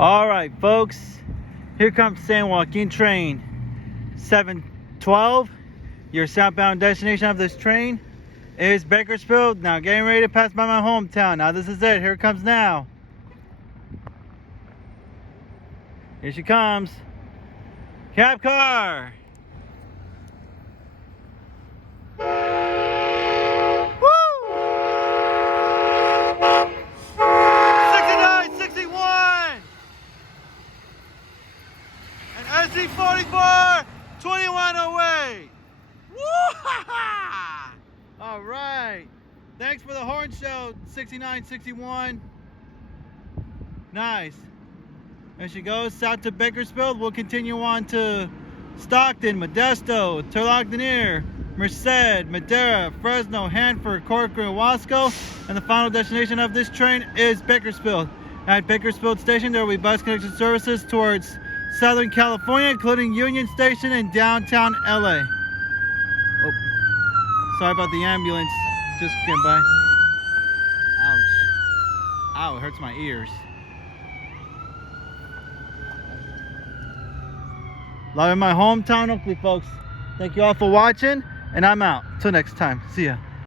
All right, folks, here comes San Joaquin train 712. Your southbound destination of this train is Bakersfield. Now getting ready to pass by my hometown. Now this is it. Here it comes now. Here she comes. Cabcar. SC44 2108. Woo-ha-ha! All right. Thanks for the horn show, 6961. Nice. There she goes, south to Bakersfield. We'll continue on to Stockton, Modesto, Turlock-Denier, Merced, Madera, Fresno, Hanford, Corcoran, Wasco, and the final destination of this train is Bakersfield. At Bakersfield Station, there will be bus connection services towards Southern California, including Union Station and downtown LA. Oh, sorry about the ambulance. Just came by. Ouch. Ow, it hurts my ears. Love in my hometown, Oakley, folks. Thank you all for watching, and I'm out. Till next time. See ya.